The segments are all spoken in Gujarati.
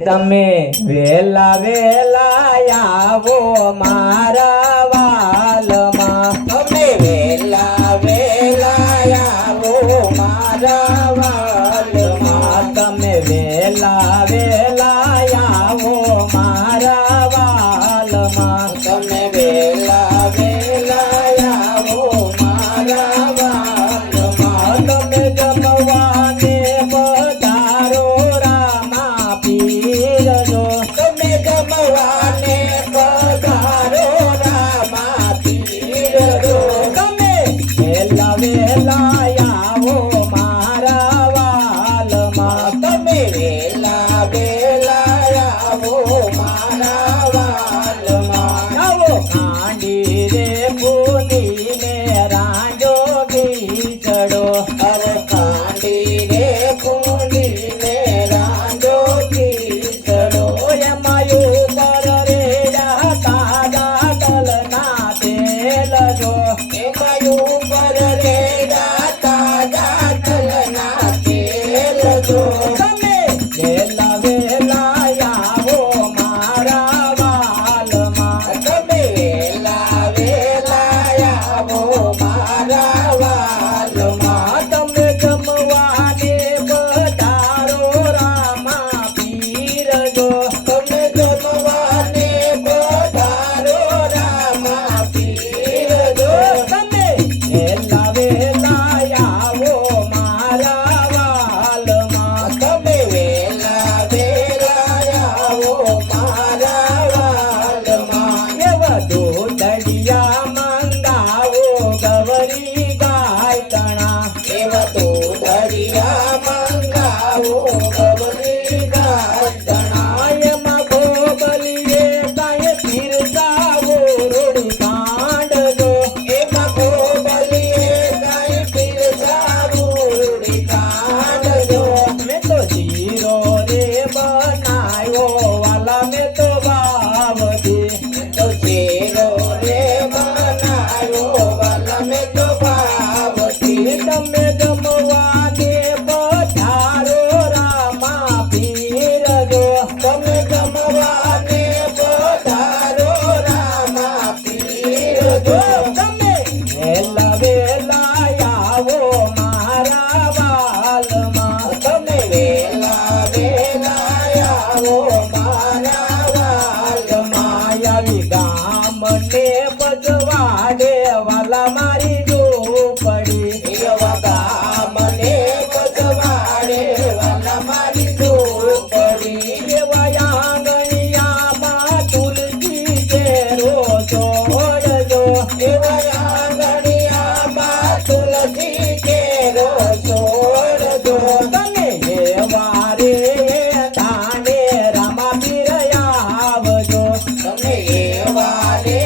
તમે વેલા વેલા આવો મારા વાલમાં, તમે વેલા વેલા આવો મારા વાલમાં, તમે વેલા વેલા આવો મારા વાલમાં, તમે વેલા વેલા આવો મારા વાલમાં, તમે જમવાને પધારો રામા પીર જો, તમે જમવાને પધારો રામા પીર જો, તમે વેલા વેલા આવો મારા વાલમાં, તમે વેલા વેલા આવો મારા વાલમાં, આવો કાંડી રે ફૂલીને રાંજો ગીચડો, અરે કાંડી રે કુંડીને રાંધો કીચડો, એમાં ઉપર રેડા તાજા તલના તેલ જો, એમાં ઉપર રેડા તાજા તલના તેલ જો, તમે વેલા વેલા આવો મારા વાલમાં, તમે વેલા વેલા આવો મારા વાલમાં, તમે જમવાને પધારો રામા પીર જો, તમે જમવાને પધારો રામા પીર જો, તમે વેલા વેલા આવો મારા વાલમાં, તમે વેલા વેલા આવો મારા વાલમાં, એવા દૂધડિયા મંગાવો ગવરી ગાય તણા, એવા તો દરિયા મંગાવો ગવરી ગાયતણા, એમાં ગોબલીએ કાંઈ પીરસાવો રોડ કાંડજો, એમાં ગોબલીએ ગાય પીરસાવું કાંડજો, મેં તો જીરો રે બનાવ્યો વાલા મેં તો બાવજી, તો ચેરો રે બનાવ્યો વાલા મેં તો ભાવતી, તમે જમવાને પધારો રામા પીર જો, તમે જમવાને પધારો રામા પીર જો, તમે વેલા વેલા આવો મારા વાલમાં, તમે વેલા વેલા આવો મારા વાલમાં, આવી ગામને પજવાડે વાલા મારી ઝૂંપડી, એવા ગામને પજવાડે વાલા મારી ઝૂંપડી, એવા આંગણિયામાં તુલસી કેરો છોડજો, એવા આંગણિયામાં તુલસી કેરો છોડજો, તમે એવા રે ધાને રામા પીર આવજો, તમે એવા રે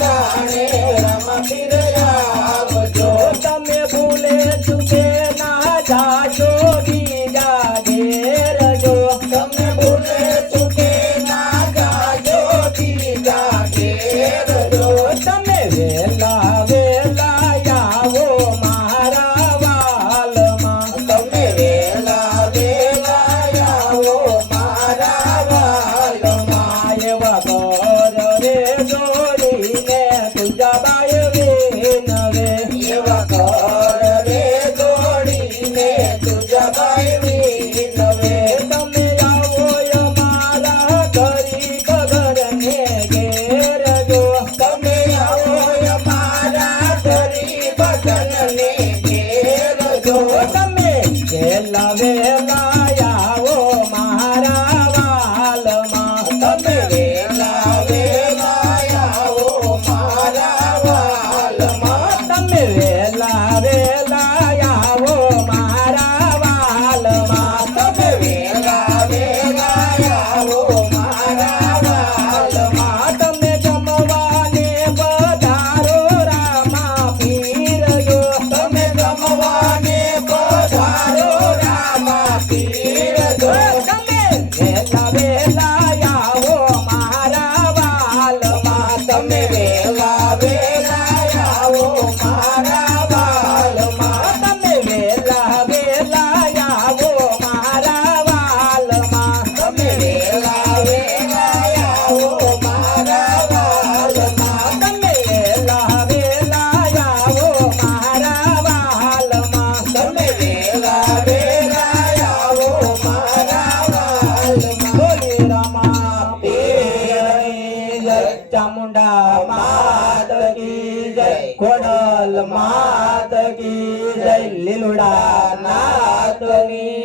ગાણે રામા પીર આવજો, તમે ભૂલે ચૂકે ના જાશો બીજા ઘેર જો, તમે ભૂલે ચૂકે ના જાજો બીજા ઘેર જો, તમે વેલા વેલા આવો મારા વાલમાં, તમે વેલા વેલા આવો મારા વાલમાં, એવા ઘર રે જોડીને તુજા બાય વિનવે, એવા ઘર રે દોડીને તુજા બાઈ વિનવે, તમે આવો અમારા ગરીબ ઘરને ઘેર જો, તમે આવો અમારા ગરીબ ઘરને ઘેર જો, તમે વેલા વેલા આવો મારા વાલમાં, તમે વેલા વેલા આવો મારા વાલમાં, તમે વેલા વેલા આવો મારા વાલમાં, તમે વેલા વેલા આવો મારા વાલમાં, તમે જમવાને પધારો રામા પીર જો, તમે જમવાને પધારો રામા પીર જો, તમે વેલા વેલા આવો મારા વાલમાં, તમે વેલા વેલા આવો મારા વાલમાં, તમે વેલા વેલા આવો મારા વાલમાં, તમે જય ખોડલ માત કી જય લીલુડા નાથની